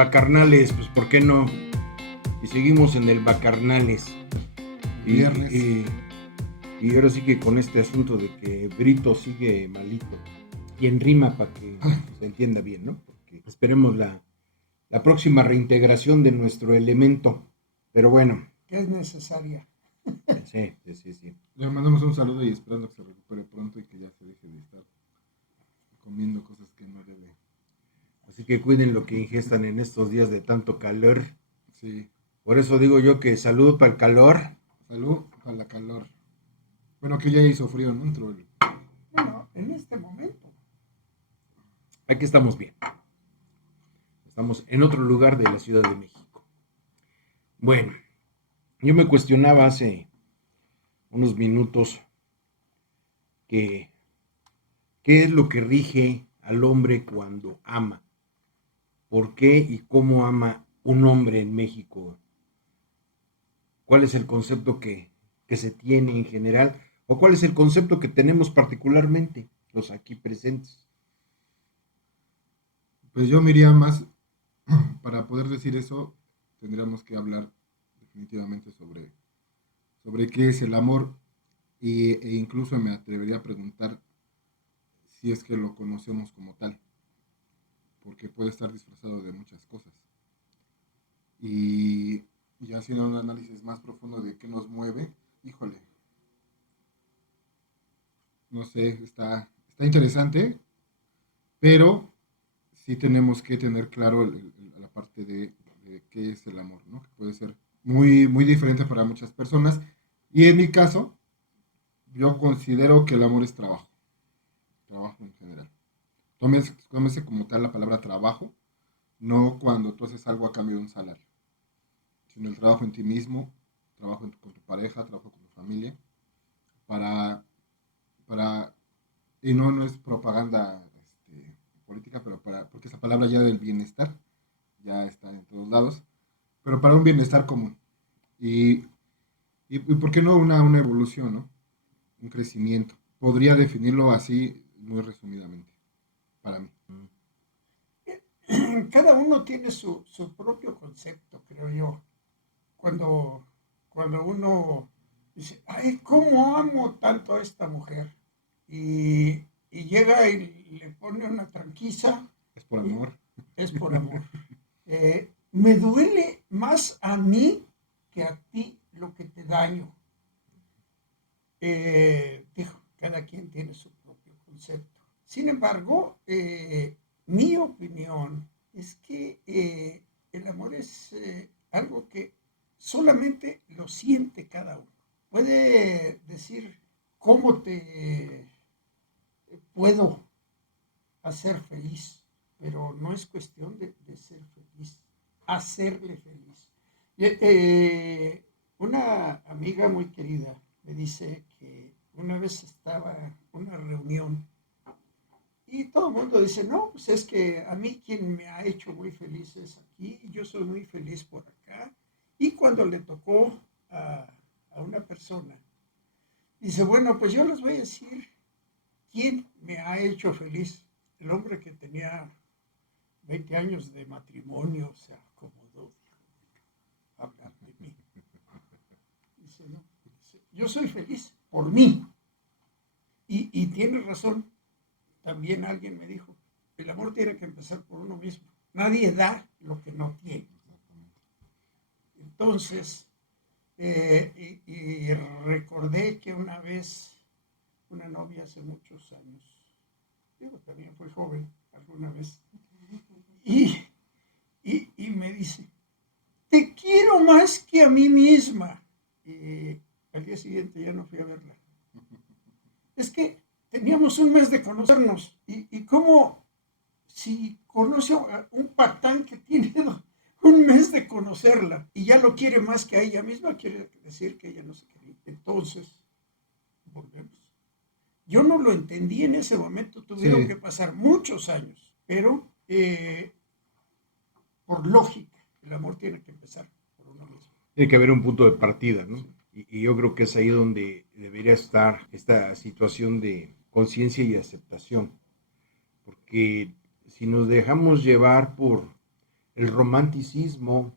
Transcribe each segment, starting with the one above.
Bacarnales, pues ¿por qué no? Y seguimos en el Bacarnales. Viernes. Y ahora sí que con este asunto de que Brito sigue malito. Y en rima para que se entienda bien, ¿no? Porque esperemos la próxima reintegración de nuestro elemento. Pero bueno. Que es necesaria. Sí. Le mandamos un saludo y esperando que se recupere pronto y que ya se deje de estar comiendo cosas que no debe. Así que cuiden lo que ingestan en estos días de tanto calor. Sí. Por eso digo yo que salud para el calor. Salud para la calor. Bueno, que ya hizo frío, ¿no? Bueno, en este momento. Aquí estamos bien. Estamos en otro lugar de la Ciudad de México. Bueno, yo me cuestionaba hace unos minutos que qué es lo que rige al hombre cuando ama. ¿Por qué y cómo ama un hombre en México? ¿Cuál es el concepto que se tiene en general? ¿O cuál es el concepto que tenemos particularmente los aquí presentes? Pues yo me iría más, para poder decir eso, tendríamos que hablar definitivamente sobre qué es el amor e incluso me atrevería a preguntar si es que lo conocemos como tal, porque puede estar disfrazado de muchas cosas. Y ya haciendo un análisis más profundo de qué nos mueve, híjole, no sé, está interesante, pero sí tenemos que tener claro la parte de qué es el amor, ¿no? Que puede ser muy, muy diferente para muchas personas. Y en mi caso, yo considero que el amor es trabajo en general. Tómese como tal la palabra trabajo, no cuando tú haces algo a cambio de un salario, sino el trabajo en ti mismo, trabajo con tu pareja, trabajo con tu familia, para, para y no es propaganda política, pero porque esa palabra ya del bienestar ya está en todos lados, pero para un bienestar común. Y ¿por qué no una evolución, ¿no? Un crecimiento? Podría definirlo así muy resumidamente, para mí. Cada uno tiene su propio concepto, creo yo. Cuando uno dice, ay, ¿cómo amo tanto a esta mujer? Y llega y le pone una tranquiza. Es por amor. Es por amor. Me duele más a mí que a ti lo que te daño. Dijo, cada quien tiene su propio concepto. Sin embargo, mi opinión es que el amor es algo que solamente lo siente cada uno. Puede decir cómo te puedo hacer feliz, pero no es cuestión de ser feliz, hacerle feliz. Una amiga muy querida me dice que una vez estaba en una reunión y todo el mundo dice, no, pues es que a mí quien me ha hecho muy feliz es aquí, yo soy muy feliz por acá. Y cuando le tocó a una persona, dice, bueno, pues yo les voy a decir quién me ha hecho feliz. El hombre que tenía 20 años de matrimonio se acomodó, dijo, hablar de mí. Dice, no, dice, yo soy feliz por mí. Y tiene razón. También alguien me dijo, el amor tiene que empezar por uno mismo. Nadie da lo que no tiene. Entonces, y recordé que una vez, una novia hace muchos años, digo, también fui joven alguna vez, y me dice, te quiero más que a mí misma. Y al día siguiente ya no fui a verla. Es que teníamos un mes de conocernos y como si conoce a un patán que tiene un mes de conocerla y ya lo quiere más que a ella misma, quiere decir que ella no se quiere. Entonces, volvemos. Yo no lo entendí en ese momento, tuvieron que pasar muchos años, pero por lógica, el amor tiene que empezar por uno mismo. Tiene que haber un punto de partida, ¿no? Y yo creo que es ahí donde debería estar esta situación de conciencia y aceptación. Porque si nos dejamos llevar por el romanticismo,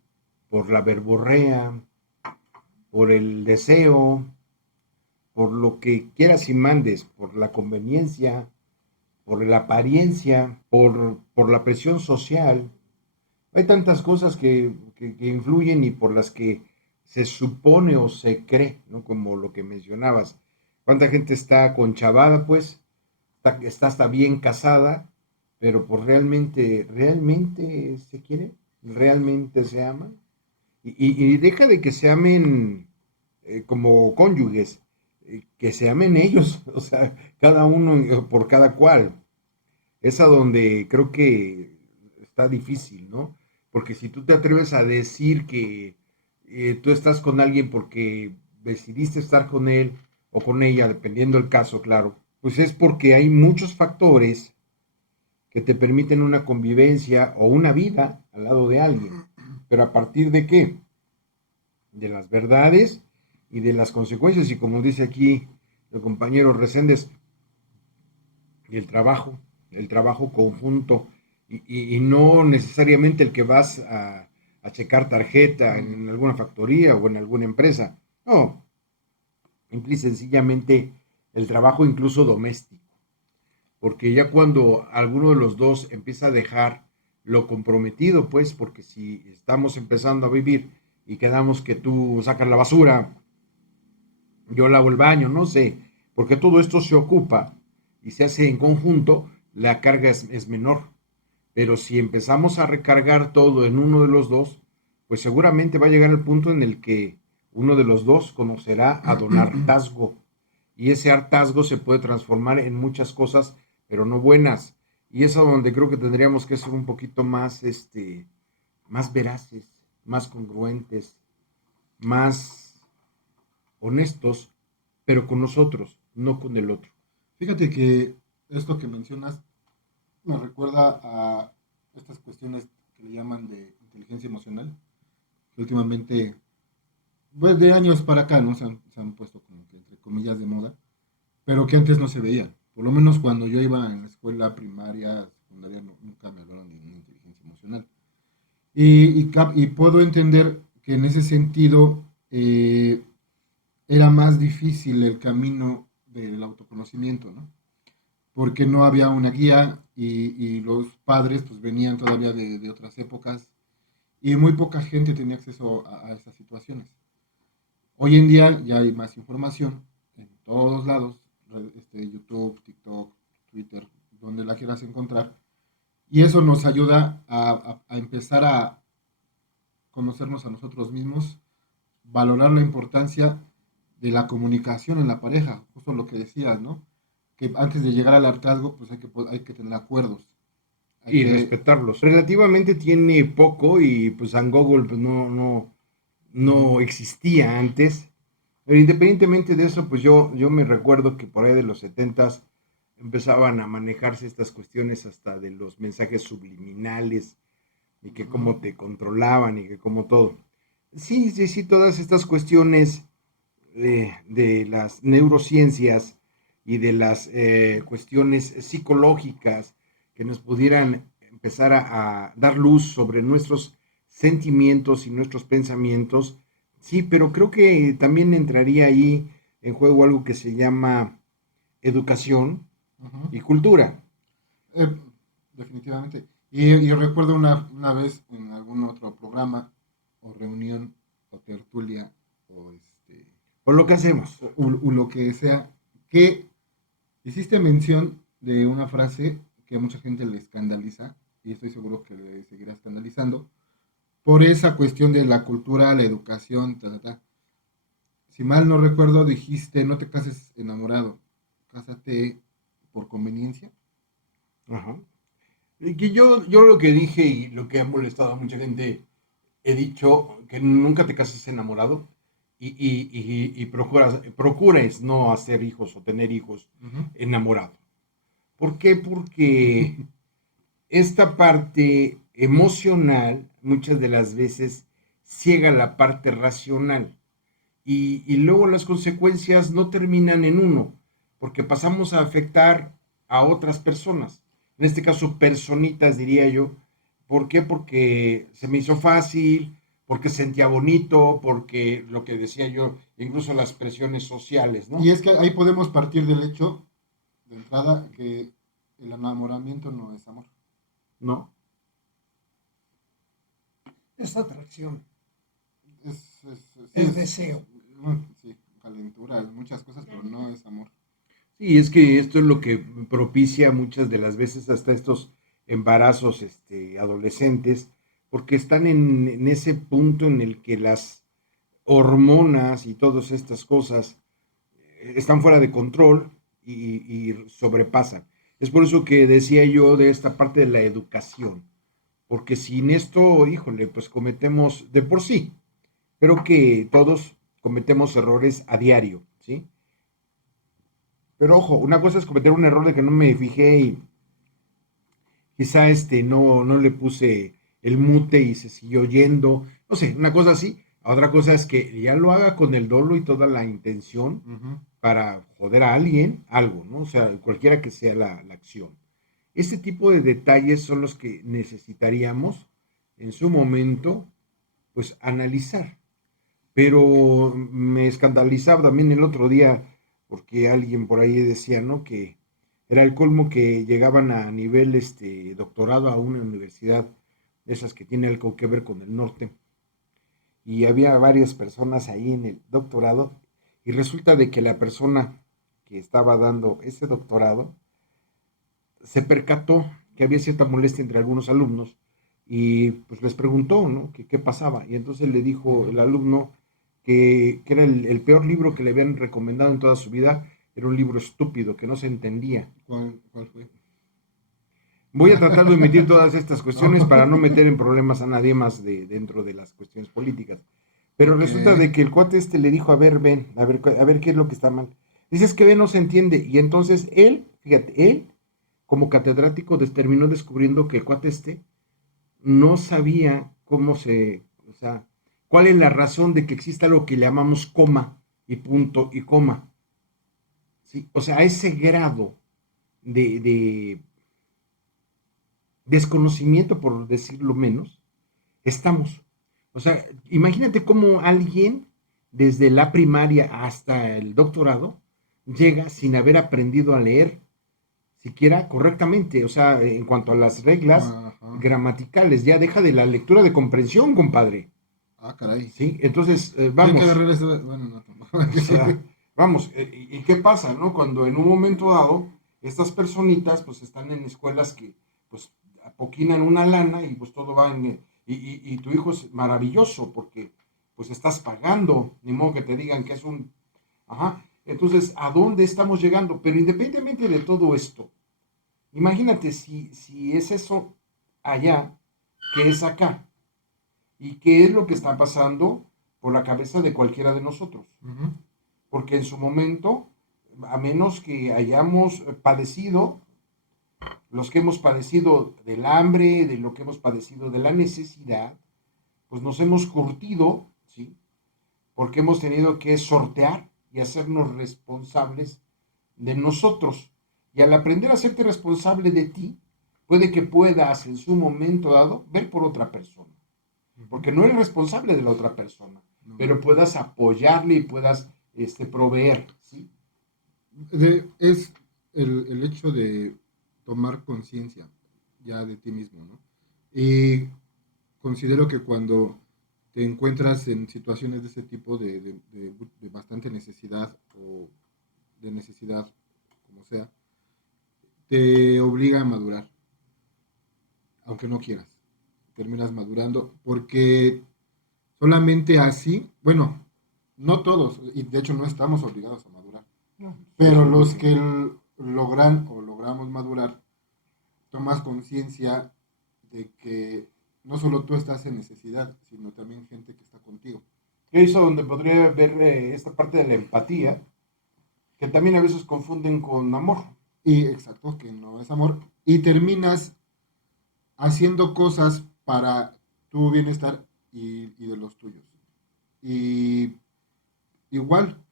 por la verborrea, por el deseo, por lo que quieras y mandes, por la conveniencia, por la apariencia, por la presión social. Hay tantas cosas que influyen y por las que se supone o se cree, ¿no? Como lo que mencionabas. ¿Cuánta gente está conchavada, pues? Está hasta bien casada, pero pues realmente se quiere, realmente se aman. Y deja de que se amen como cónyuges, que se amen ellos, o sea, cada uno por cada cual. Es a donde creo que está difícil, ¿no? Porque si tú te atreves a decir que tú estás con alguien porque decidiste estar con él o con ella, dependiendo del caso, claro, pues es porque hay muchos factores que te permiten una convivencia o una vida al lado de alguien. Pero a partir de qué? De las verdades y de las consecuencias. Y como dice aquí el compañero Reséndez, y el trabajo conjunto, y no necesariamente el que vas a checar tarjeta en alguna factoría o en alguna empresa. No, simple y sencillamente el trabajo incluso doméstico. Porque ya cuando alguno de los dos empieza a dejar lo comprometido, pues, porque si estamos empezando a vivir y quedamos que tú sacas la basura, yo lavo el baño, no sé, porque todo esto se ocupa y se hace en conjunto, la carga es menor. Pero si empezamos a recargar todo en uno de los dos, pues seguramente va a llegar el punto en el que uno de los dos conocerá a don hartazgo. Y ese hartazgo se puede transformar en muchas cosas, pero no buenas. Y es a donde creo que tendríamos que ser un poquito más, más veraces, más congruentes, más honestos, pero con nosotros, no con el otro. Fíjate que esto que mencionas me recuerda a estas cuestiones que le llaman de inteligencia emocional, que últimamente, pues de años para acá, ¿no? Se han puesto como que entre comillas de moda, pero que antes no se veían. Por lo menos cuando yo iba en la escuela primaria, secundaria, nunca me hablaron de una inteligencia emocional. Y puedo entender que en ese sentido era más difícil el camino del autoconocimiento, ¿no? Porque no había una guía y los padres pues venían todavía de otras épocas y muy poca gente tenía acceso a esas situaciones. Hoy en día ya hay más información en todos lados, YouTube, TikTok, Twitter, donde la quieras encontrar, y eso nos ayuda a empezar a conocernos a nosotros mismos, valorar la importancia de la comunicación en la pareja, justo lo que decías, ¿no? Que antes de llegar al hartazgo, pues hay que tener acuerdos. Hay Y que... respetarlos. Relativamente tiene poco y pues San Google pues, no existía antes. Pero independientemente de eso, pues yo me recuerdo que por ahí de los 70 empezaban a manejarse estas cuestiones hasta de los mensajes subliminales y que cómo te controlaban y que cómo todo. Sí, sí, sí, todas estas cuestiones de las neurociencias y de las cuestiones psicológicas que nos pudieran empezar a dar luz sobre nuestros sentimientos y nuestros pensamientos. Sí, pero creo que también entraría ahí en juego algo que se llama educación Ujú. y cultura. Eh, definitivamente. Y yo recuerdo una vez en algún otro programa o reunión o tertulia o Por lo que hacemos. o lo que sea, que hiciste mención de una frase que a mucha gente le escandaliza y estoy seguro que le seguirá escandalizando por esa cuestión de la cultura, la educación, ta, ta, ta. Si mal no recuerdo, dijiste no te cases enamorado, cásate por conveniencia. Ajá. Y que yo lo que dije y lo que ha molestado a mucha gente, he dicho que nunca te cases enamorado y procures no hacer hijos o tener hijos Ujú. enamorado. ¿Por qué? Porque esta parte emocional muchas de las veces ciega la parte racional y luego las consecuencias no terminan en uno, porque pasamos a afectar a otras personas, en este caso personitas diría yo, ¿Por qué? Porque se me hizo fácil, porque sentía bonito, porque lo que decía yo, incluso las presiones sociales, Y ¿no? es que ahí podemos partir del hecho, de entrada, que el enamoramiento no es amor. ¿No? Es atracción, Sí, es deseo. sí, calentura, muchas cosas, pero no es amor. Sí, es que esto es lo que propicia muchas de las veces hasta estos embarazos adolescentes, porque están en ese punto en el que las hormonas y todas estas cosas están fuera de control y sobrepasan. Es por eso que decía yo de esta parte de la educación, porque sin esto, híjole, pues cometemos de por sí, creo que todos cometemos errores a diario, ¿sí? Pero ojo, una cosa es cometer un error de que no me fijé y quizá no le puse el mute y se siguió yendo, no sé, una cosa así. Otra cosa es que ya lo haga con el dolo y toda la intención Ujú. para joder a alguien, algo, ¿no? O sea, cualquiera que sea la acción. Este tipo de detalles son los que necesitaríamos en su momento, pues, analizar. Pero me escandalizaba también el otro día porque alguien por ahí decía, ¿no? Que era el colmo que llegaban a nivel doctorado a una universidad de esas que tiene algo que ver con el norte y había varias personas ahí en el doctorado y resulta de que la persona que estaba dando ese doctorado se percató que había cierta molestia entre algunos alumnos y pues les preguntó, ¿no? Que qué pasaba. Y entonces le dijo Ujú. el alumno que era el peor libro que le habían recomendado en toda su vida, era un libro estúpido, que no se entendía. ¿Cuál fue? Voy a tratar de omitir todas estas No. cuestiones para no meter en problemas a nadie más dentro de las cuestiones políticas. Pero Ok. resulta de que el cuate le dijo, a ver, ven, a ver qué es lo que está mal. Dices que ven, no se entiende. Y entonces él, fíjate, él como catedrático terminó descubriendo que el cuate no sabía cómo o sea, cuál es la razón de que exista lo que le llamamos coma y punto y coma. ¿Sí? O sea, a ese grado de desconocimiento, por decirlo menos, estamos. O sea, imagínate cómo alguien desde la primaria hasta el doctorado llega sin haber aprendido a leer siquiera correctamente, o sea, en cuanto a las reglas Ajá. gramaticales, ya deja de la lectura de comprensión, compadre. Ah, caray. ¿Sí? Entonces, ¿Qué vamos, carrera es? Bueno, no, tampoco. o sea, vamos, ¿y qué pasa, no? Cuando en un momento dado, estas personitas, pues están en escuelas que, pues, apoquinan una lana y pues todo va y tu hijo es maravilloso porque, pues, estás pagando, ni modo que te digan que es un. Ajá. Entonces, ¿a dónde estamos llegando? Pero independientemente de todo esto, imagínate si es eso allá, que es acá, y qué es lo que está pasando por la cabeza de cualquiera de nosotros. Ujú. Porque en su momento, a menos que hayamos padecido, los que hemos padecido del hambre, de lo que hemos padecido de la necesidad, pues nos hemos curtido, ¿sí? Porque hemos tenido que sortear y hacernos responsables de nosotros. Y al aprender a hacerte responsable de ti, puede que puedas en su momento dado ver por otra persona. Ujú. Porque no eres responsable de la otra persona, No. pero puedas apoyarle y puedas proveer, ¿sí? Es el hecho de tomar conciencia ya de ti mismo, ¿no? Y considero que cuando te encuentras en situaciones de ese tipo de bastante necesidad o de necesidad, como sea, te obliga a madurar, aunque no quieras. Terminas madurando porque solamente así, bueno, no todos, y de hecho no estamos obligados a madurar, No, pero eso los dicen. que logran o logramos madurar, tomas conciencia de que no solo tú estás en necesidad, sino también gente que está contigo. Eso donde podría ver esta parte de la empatía, que también a veces confunden con amor. Y exacto, que no es amor. Y terminas haciendo cosas para tu bienestar y de los tuyos. Y igual,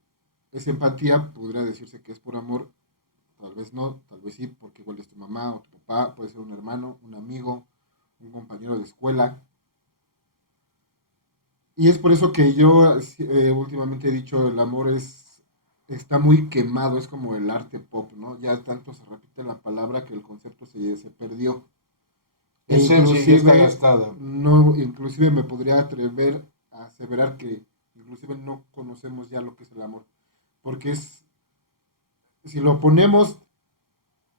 esa empatía podría decirse que es por amor, tal vez no, tal vez sí, porque igual es tu mamá o tu papá, puede ser un hermano, un amigo, un compañero de escuela. Y es por eso que yo últimamente he dicho, el amor está muy quemado, es como el arte pop, ¿no? Ya tanto se repite la palabra que el concepto se perdió. La E esencia ya está inclusive, gastada. no, inclusive me podría atrever a aseverar que inclusive no conocemos ya lo que es el amor. Porque si lo ponemos,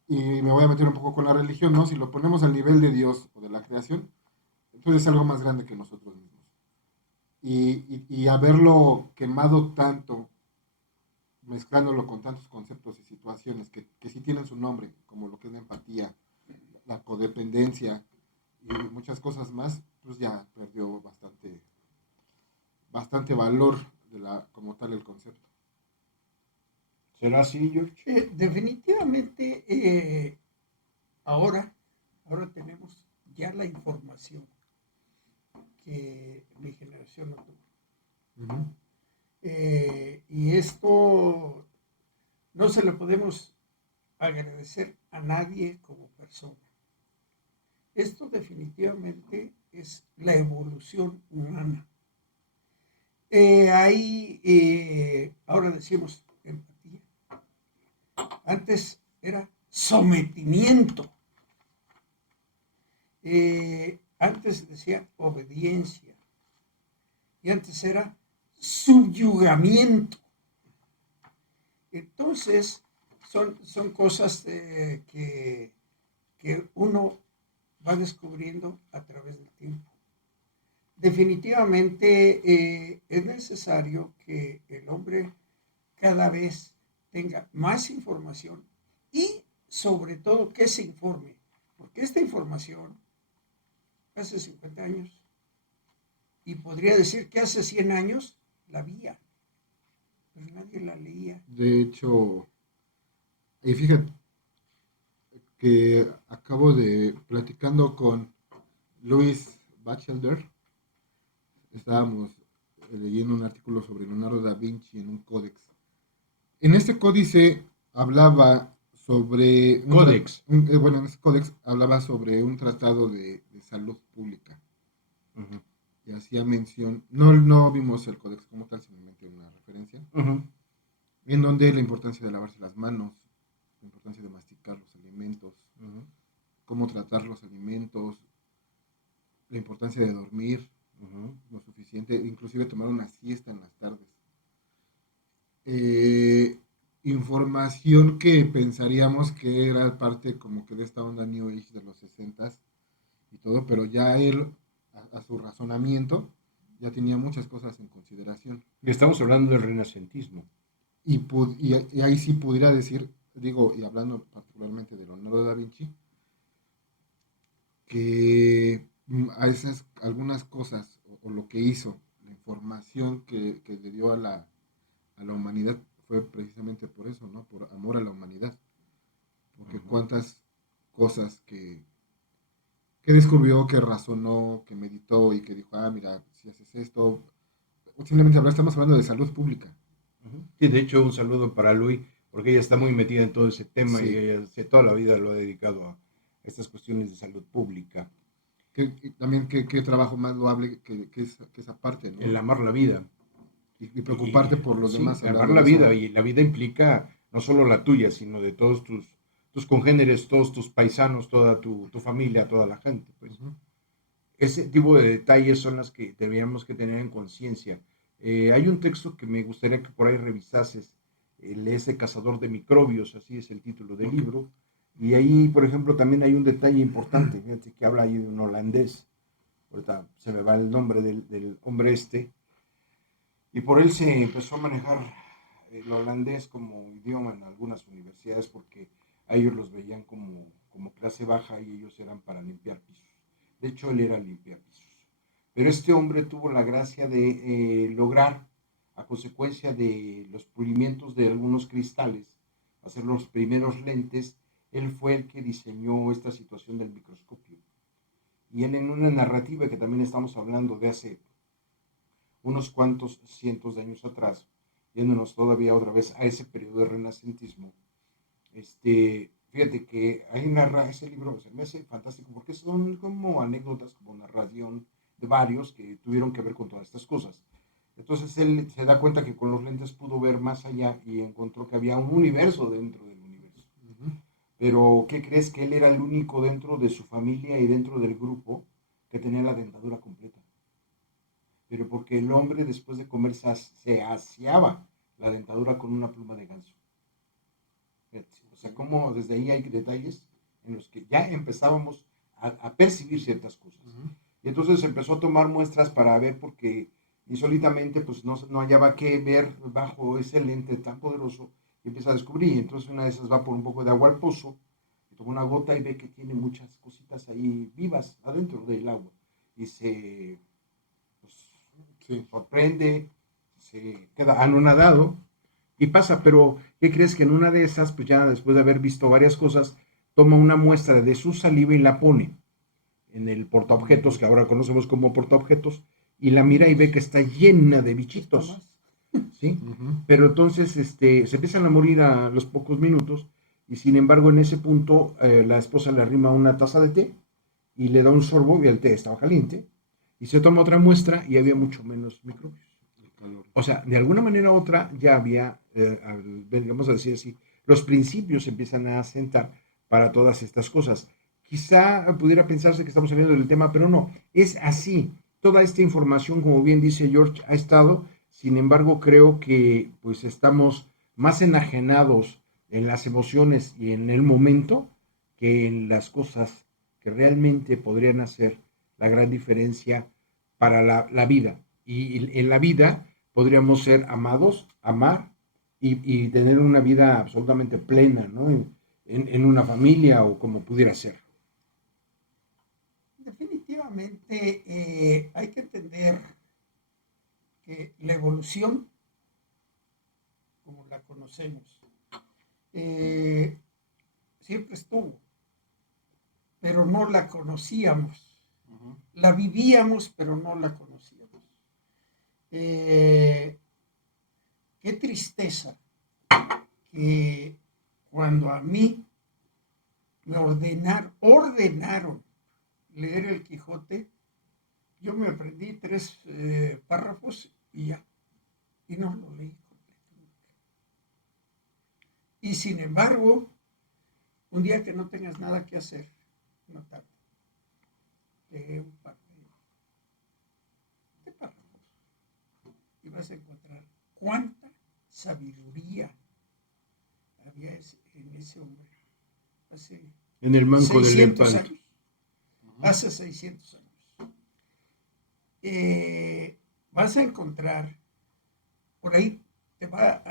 y me voy a meter un poco con la religión, ¿no? Si lo ponemos al nivel de Dios o de la creación, entonces es algo más grande que nosotros mismos. Y haberlo quemado tanto, mezclándolo con tantos conceptos y situaciones que sí tienen su nombre, como lo que es la empatía, la codependencia y muchas cosas más, pues ya perdió bastante valor como tal el concepto. ¿Será así, George? Definitivamente, ahora, ahora tenemos ya la información que mi generación no tuvo. Ujú. Y esto no se lo podemos agradecer a nadie como persona. Esto definitivamente es la evolución humana. Ahora decimos empatía. Antes era sometimiento. Antes decía obediencia. Y antes era subyugamiento. Entonces, son cosas que uno va descubriendo a través del tiempo. Definitivamente es necesario que el hombre cada vez tenga más información y sobre todo que se informe, porque esta información hace 50 años y podría decir que hace 100 años la había, pero nadie la leía. De hecho, y fíjate que acabo de platicando con Louis Batchelder, estábamos leyendo un artículo sobre Leonardo da Vinci en un códex. En este códice hablaba sobre Códex. bueno, en este códex hablaba sobre un tratado de salud pública. Ujú. Y hacía mención, no vimos el códex como tal, simplemente una referencia, Ujú. en donde la importancia de lavarse las manos, la importancia de masticar los alimentos, Ujú. cómo tratar los alimentos, la importancia de dormir Ujú. lo suficiente, inclusive tomar una siesta en las tardes. Eh, Información que pensaríamos que era parte como que de esta onda New Age de los 60 y todo, pero ya él, a su razonamiento, ya tenía muchas cosas en consideración. Y estamos hablando del renacentismo. Y ahí sí pudiera decir, digo, y hablando particularmente de Leonardo da Vinci, que a esas algunas cosas o lo que hizo, la información que le dio a la humanidad fue precisamente por eso, ¿no? Por amor a la humanidad. Porque Ujú. cuántas cosas que descubrió, que razonó, que meditó y que dijo, mira, si haces esto, simplemente estamos hablando de salud pública. Ujú. Sí, de hecho, un saludo para Luis, porque ella está muy metida en todo ese tema y Sí, ella toda la vida lo ha dedicado a estas cuestiones de salud pública, y también qué trabajo más loable que esa parte, el ¿no? amar la vida. Y Y preocuparte por los sí, demás amar hablando la de vida, eso. y la vida implica no solo la tuya, sino de todos tus congéneres, todos tus paisanos, toda tu familia, toda la gente, pues. Ujú. Ese tipo de detalles son las que deberíamos que tener en conciencia. Hay un texto que me gustaría que por ahí revisases, ese cazador de microbios, así es el título del libro, y ahí, por ejemplo, también hay un detalle importante, fíjate que habla ahí de un holandés, ahorita se me va el nombre del hombre este, y por él se empezó a manejar el holandés como idioma en algunas universidades porque a ellos los veían como clase baja y ellos eran para limpiar pisos. De hecho, él era limpiar pisos. Pero este hombre tuvo la gracia de lograr, a consecuencia de los pulimientos de algunos cristales, hacer los primeros lentes. Él fue el que diseñó esta situación del microscopio. Y él, en una narrativa que también estamos hablando de hace unos cuantos cientos de años atrás, yéndonos todavía otra vez a ese periodo de renacentismo, fíjate que ahí narra ese libro, se me hace fantástico porque son como anécdotas, como narración de varios que tuvieron que ver con todas estas cosas. Entonces él se da cuenta que con los lentes pudo ver más allá y encontró que había un universo dentro del universo. Ujú. Pero, ¿qué crees? Que él era el único dentro de su familia y dentro del grupo que tenía la dentadura completa. Pero porque el hombre después de comer se aseaba la dentadura con una pluma de ganso. O sea, como desde ahí hay detalles en los que ya empezábamos a percibir ciertas cosas. Ujú. Y entonces empezó a tomar muestras para ver porque insólitamente pues no hallaba qué ver bajo ese lente tan poderoso y empieza a descubrir. Y entonces una de esas va por un poco de agua al pozo, y toma una gota y ve que tiene muchas cositas ahí vivas adentro del agua. Y se pues, Sí. sorprende, se queda anonadado y pasa, pero ¿qué crees? Que en una de esas, pues ya después de haber visto varias cosas, toma una muestra de su saliva y la pone en el portaobjetos, que ahora conocemos como portaobjetos, y la mira y ve que está llena de bichitos, ¿sí? Ujú. Pero entonces se empiezan a morir a los pocos minutos, y sin embargo en ese punto la esposa le arrima una taza de té y le da un sorbo y el té estaba caliente, y se toma otra muestra y había mucho menos microbios. El calor. O sea, de alguna manera u otra ya había, vamos a decir así, los principios empiezan a asentar para todas estas cosas. Quizá pudiera pensarse que estamos saliendo del tema, pero no, es así. Toda esta información, como bien dice George, ha estado, sin embargo, creo que pues estamos más enajenados en las emociones y en el momento que en las cosas que realmente podrían hacer la gran diferencia para la vida. Y en la vida podríamos ser amados, amar y tener una vida absolutamente plena, ¿no? En una familia o como pudiera ser. Definitivamente hay que entender que la evolución, como la conocemos, eh, siempre estuvo, pero no la conocíamos. Ujú. La vivíamos, pero no la conocíamos. Eh, qué tristeza que cuando a mí me ordenaron leer el Quijote, yo me aprendí 3 párrafos y ya, y no lo leí completamente. Y sin embargo, un día que no tengas nada que hacer, no tarde, lee un par de párrafos y vas a encontrar cuánta sabiduría había en ese hombre hace En el manco del 600 Lepant. años. Ujú. Hace 600 años. Vas a encontrar, por ahí te va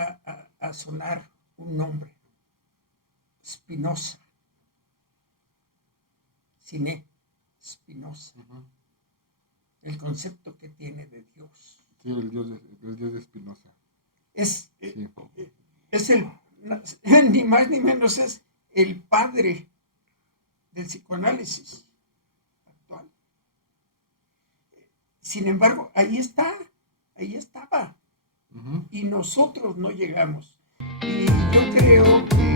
a sonar un nombre, Spinoza, Cine, Spinoza, Ujú. el concepto que tiene de Dios. Sí, el dios de Spinoza. Es, Sí. es el, ni más ni menos, es el padre del psicoanálisis actual. Sin embargo, ahí estaba, Ujú. y nosotros no llegamos. Y yo creo que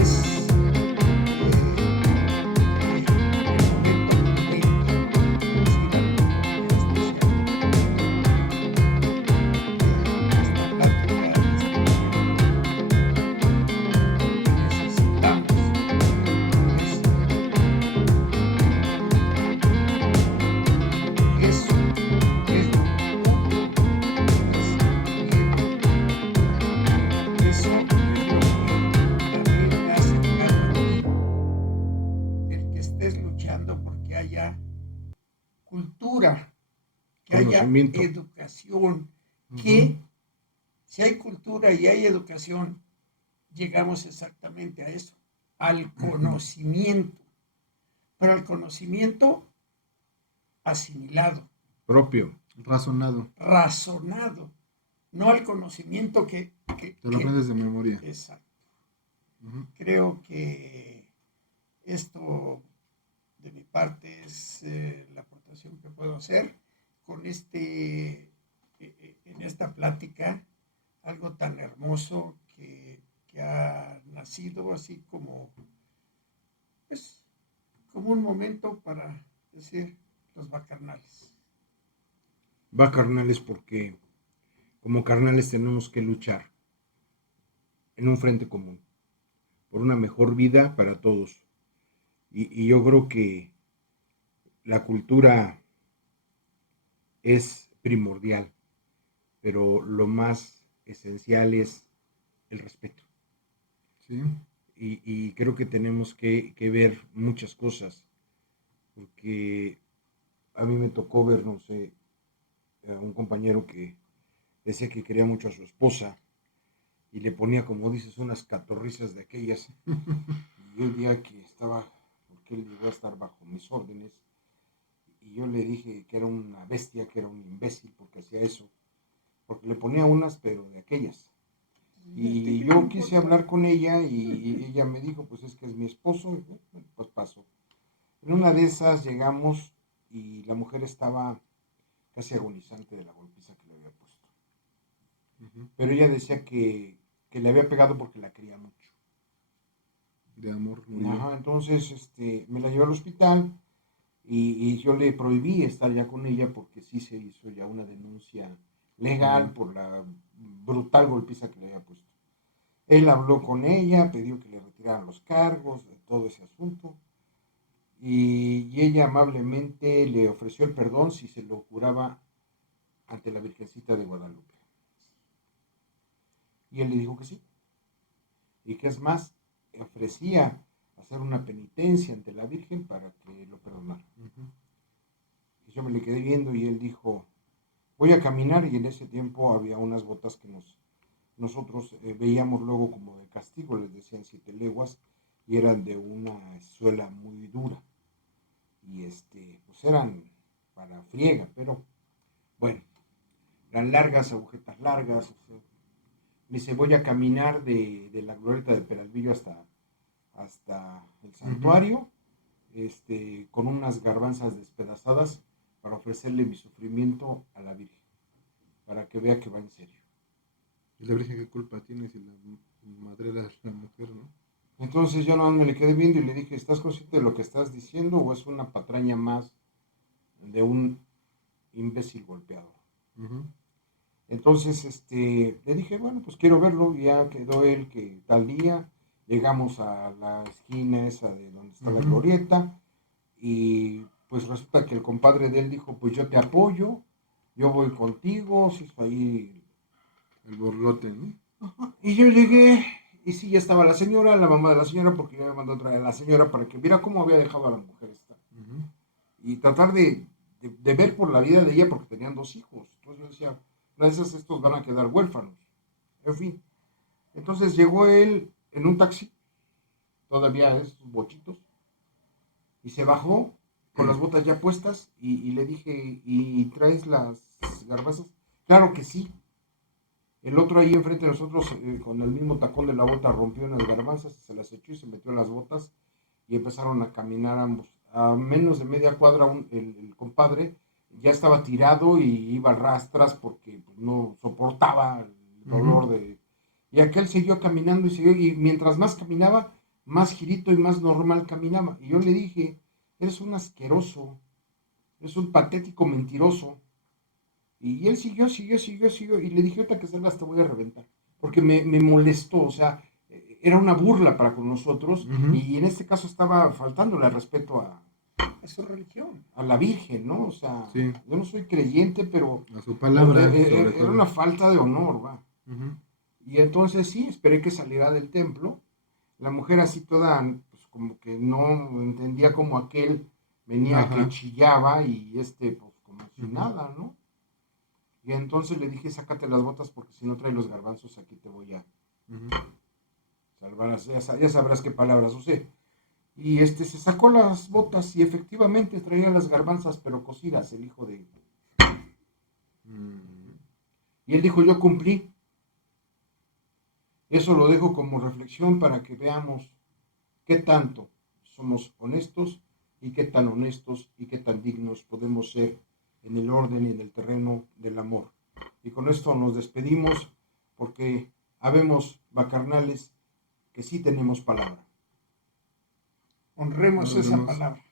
es el que estés luchando porque haya cultura, que haya Conocimiento. educación, Ujú. que si hay cultura y hay educación, llegamos exactamente a eso, al conocimiento, pero al conocimiento asimilado, Propio. Razonado. razonado, no al conocimiento Te lo aprendes de memoria. exacto. Ujú. Creo que esto de mi parte es la aportación que puedo hacer con en esta plática, algo tan hermoso que ha nacido así como como un momento para decir los bacarnales. Va carnales porque como carnales tenemos que luchar en un frente común por una mejor vida para todos. Y yo creo que la cultura es primordial, pero lo más esencial es el respeto. Sí, Y creo que tenemos que ver muchas cosas, porque a mí me tocó ver, no sé, a un compañero que decía que quería mucho a su esposa y le ponía, como dices, unas catorrizas de aquellas. Y yo el día que estaba, porque él llegó a estar bajo mis órdenes, y yo le dije que era una bestia, que era un imbécil porque hacía eso, porque le ponía unas, pero de aquellas. Y yo quise hablar con ella y ella me dijo, pues es que es mi esposo, y bueno, pues pasó. En una de esas llegamos y la mujer estaba casi agonizante de la golpiza que le había puesto. ujú, Pero ella decía que le había pegado porque la quería mucho. de amor murió. Ajá, entonces me la llevé al hospital y yo le prohibí estar ya con ella porque sí se hizo ya una denuncia legal por la brutal golpiza que le había puesto. Él habló con ella, pidió que le retiraran los cargos de todo ese asunto y ella amablemente le ofreció el perdón si se lo juraba ante la Virgencita de Guadalupe. Y él le dijo que sí. Y que es más, ofrecía hacer una penitencia ante la Virgen para que lo perdonara. Ujú. Y yo me le quedé viendo y él dijo, voy a caminar, y en ese tiempo había unas botas que nosotros veíamos luego como de castigo, les decían 7 leguas, y eran de una suela muy dura. Y pues eran para friega, pero bueno, eran largas, agujetas largas. O sea, me dice, voy a caminar de la glorieta de Peralvillo hasta el Ujú. santuario, con unas garbanzas despedazadas para ofrecerle mi sufrimiento a la Virgen, para que vea que va en serio. Y la Virgen, ¿qué culpa tiene si la madre era la mujer, no? Entonces yo no me le quedé viendo y le dije, ¿estás consciente de lo que estás diciendo o es una patraña más de un imbécil golpeador? Ujú. Entonces le dije, bueno, pues quiero verlo, y ya quedó él que tal día, llegamos a la esquina esa de donde está la Ujú. glorieta, y pues resulta que el compadre de él dijo, pues yo te apoyo, yo voy contigo, si es ahí. El borlote, ¿no? Y yo llegué, y sí, ya estaba la señora, la mamá de la señora, porque yo me mandó a traer a la señora para que viera cómo había dejado a la mujer esta. Ujú. Y tratar de ver por la vida de ella, porque tenían 2 hijos. Entonces yo decía, gracias, estos van a quedar huérfanos. En fin. Entonces llegó él en un taxi, todavía estos bochitos, y se bajó con las botas ya puestas, y le dije, ¿y traes las garbanzas? Claro que sí. El otro ahí enfrente de nosotros, con el mismo tacón de la bota, rompió unas garbanzas, se las echó y se metió en las botas, y empezaron a caminar ambos. A menos de media cuadra, el compadre ya estaba tirado y iba a rastras porque pues, no soportaba el Ujú. dolor de... Y aquel siguió caminando y siguió, y mientras más caminaba, más girito y más normal caminaba. Y yo le dije, eres un asqueroso, eres un patético mentiroso. Y él siguió, y le dije, ahorita que salgas te voy a reventar. Porque me molestó, o sea, era una burla para con nosotros, Ujú. y en este caso estaba faltándole al respeto A su religión. a la Virgen, ¿no? O sea, Sí, yo no soy creyente, pero a su palabra, sobre era todo. una falta de honor, va. Ujú. Y entonces sí, esperé que saliera del templo. La mujer así toda, pues como que no entendía cómo aquel venía que Ajá. chillaba, y pues como si Ujú. nada, ¿no? Y entonces le dije, sácate las botas porque si no trae los garbanzos aquí te voy a Ujú. salvar. Ya sabrás qué palabras usé. Y se sacó las botas y efectivamente traía las garbanzas pero cocidas, el hijo de... Mm. Y él dijo, yo cumplí. Eso lo dejo como reflexión para que veamos qué tanto somos honestos y qué tan honestos y qué tan dignos podemos ser en el orden y en el terreno del amor. Y con esto nos despedimos porque habemos bacarnales que sí tenemos palabra. Honremos Nos esa vemos. palabra.